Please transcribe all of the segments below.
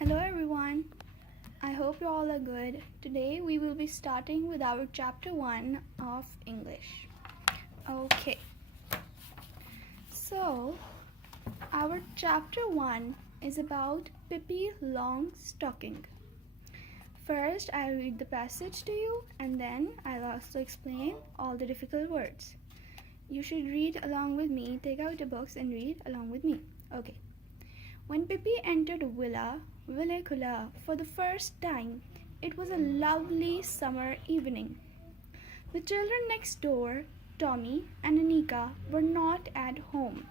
Hello everyone. I hope you all are good. Today we will be starting with our chapter 1 of English. Okay. So, our chapter 1 is about Pippi Longstocking. First, I'll read the passage to you and then I'll also explain all the difficult words. You should read along with me. Take out your books and read along with me. Okay. When Pippi entered Villa Villicula for the first time, it was a lovely summer evening. The children next door, Tommy and Anika, were not at home.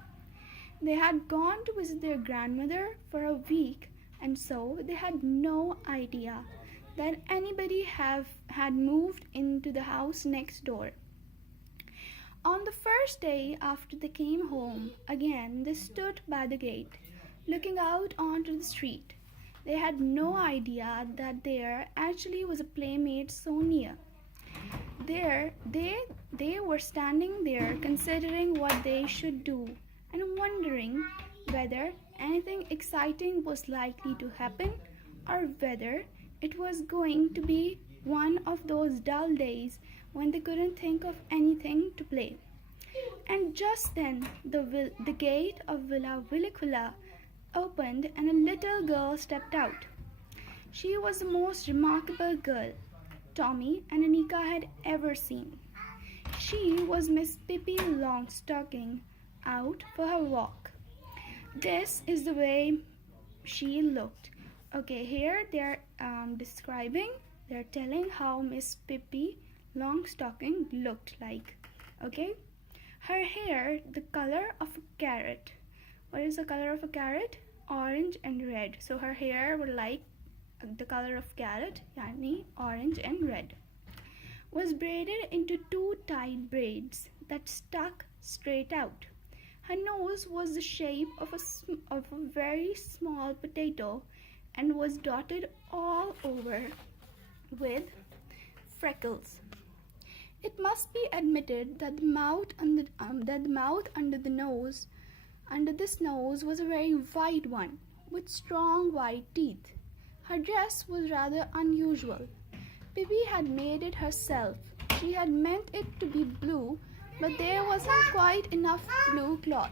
They had gone to visit their grandmother for a week, and so they had no idea that anybody had moved into the house next door. On the first day after they came home, again they stood by the gate, looking out onto the street. They had no idea that there actually was a playmate so near. They were standing there considering what they should do and wondering whether anything exciting was likely to happen or whether it was going to be one of those dull days when they couldn't think of anything to play. And just then the gate of Villa Villicula opened and a little girl stepped out. She was the most remarkable girl Tommy and Anika had ever seen. She was Miss Pippi Longstocking out for her walk. This is the way she looked. Okay, here they're telling how Miss Pippi Longstocking looked like. Okay, her hair the color of a carrot. What is the color of a carrot? Orange and red. So her hair were like the color of carrot, yani orange and red. Was braided into two tight braids that stuck straight out. Her nose was the shape of a very small potato and was dotted all over with freckles. It must be admitted that the mouth under this nose was a very white one, with strong white teeth. Her dress was rather unusual. Pippi had made it herself. She had meant it to be blue, but there wasn't quite enough blue cloth.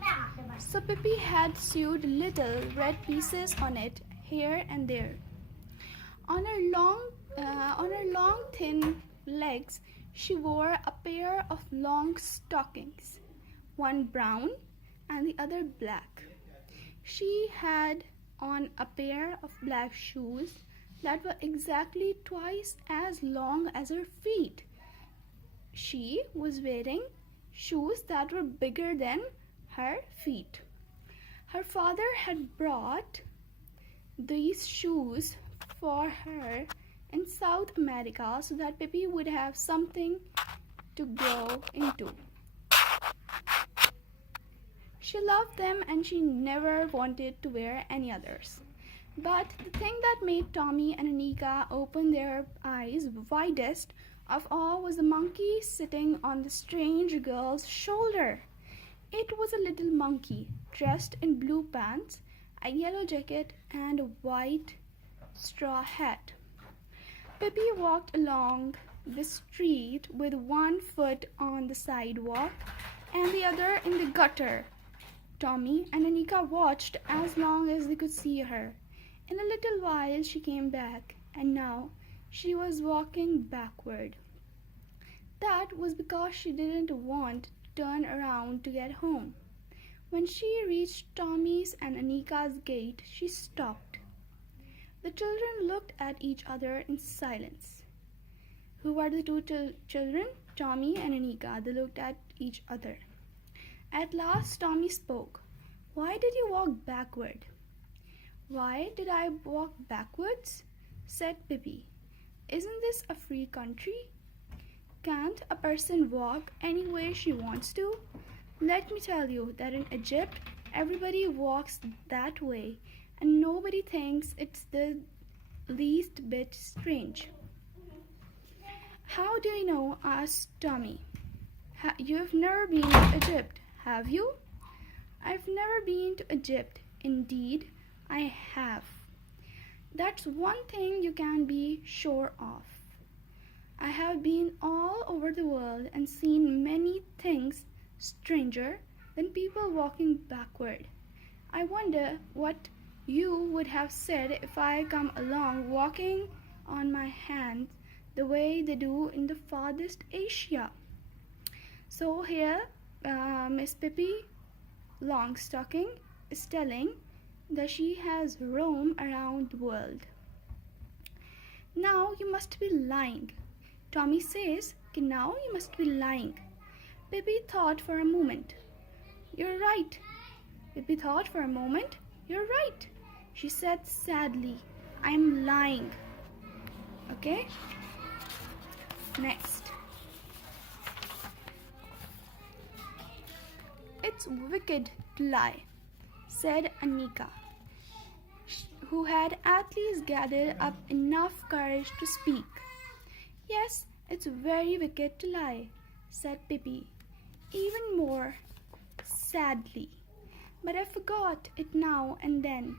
So Pippi had sewed little red pieces on it here and there. On her long thin legs, she wore a pair of long stockings, one brown and the other black. She had on a pair of black shoes that were exactly twice as long as her feet. She was wearing shoes that were bigger than her feet. Her father had brought these shoes for her in South America so that Pippi would have something to grow into. She loved them and she never wanted to wear any others. But the thing that made Tommy and Anika open their eyes widest of all was the monkey sitting on the strange girl's shoulder. It was a little monkey dressed in blue pants, a yellow jacket, and a white straw hat. Pippi walked along the street with one foot on the sidewalk and the other in the gutter. Tommy and Anika watched as long as they could see her. In a little while she came back, and now she was walking backward. That was because she didn't want to turn around to get home. When she reached Tommy's and Anika's gate, she stopped. The children looked at each other in silence. Who were the two children? Tommy and Anika. They looked at each other. At last Tommy spoke. "Why did you walk backward?" "Why did I walk backwards?" said Pippi. "Isn't this a free country? Can't a person walk any way she wants to? Let me tell you that in Egypt everybody walks that way and nobody thinks it's the least bit strange." "How do you know?" asked Tommy. "You've never been to Egypt, have you?" "I've never been to Egypt. Indeed, I have." That's one thing you can be sure of. I have been all over the world and seen many things stranger than people walking backward. I wonder what you would have said if I come along walking on my hands the way they do in the farthest Asia. So here, Miss Pippi Longstocking is telling that she has roamed around the world. Now you must be lying. Tommy says, now you must be lying. Pippi thought for a moment. You're right. Pippi thought for a moment. You're right. She said sadly, I'm lying. Okay? Next. It's wicked to lie, said Anika, who had at least gathered up enough courage to speak. Yes, it's very wicked to lie, said Pippi, even more sadly. But I forgot it now and then.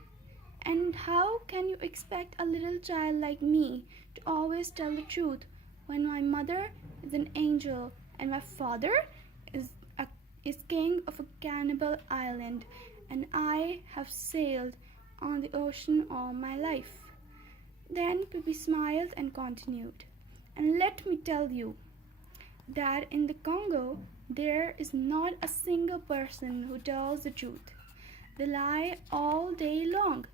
And how can you expect a little child like me to always tell the truth when my mother is an angel and my father is king of a cannibal island and I have sailed on the ocean all my life? Then Pippi smiled and continued, and let me tell you that in the Congo there is not a single person who tells the truth. They lie all day long,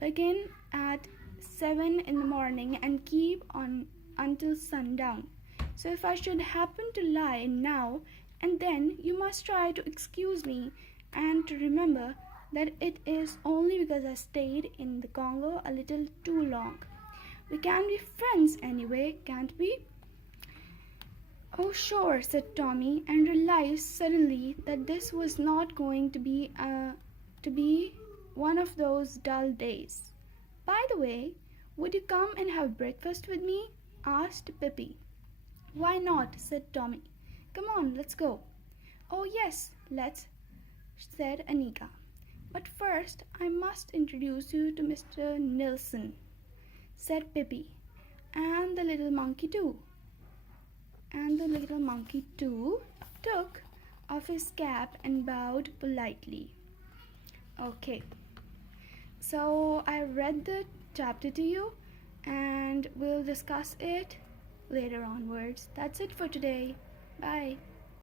begin at 7 in the morning and keep on until sundown. So if I should happen to lie now and then, you must try to excuse me and to remember that it is only because I stayed in the Congo a little too long. We can be friends anyway, can't we? Oh, sure, said Tommy, and realized suddenly that this was not going to be one of those dull days. By the way, would you come and have breakfast with me? Asked Pippi. Why not? Said Tommy. Come on, let's go. Oh, yes, let's, said Anika. But first, I must introduce you to Mr. Nilsson, said Pippi, and the little monkey too. And the little monkey too took off his cap and bowed politely. Okay, so I read the chapter to you and we'll discuss it later onwards. That's it for today. Bye.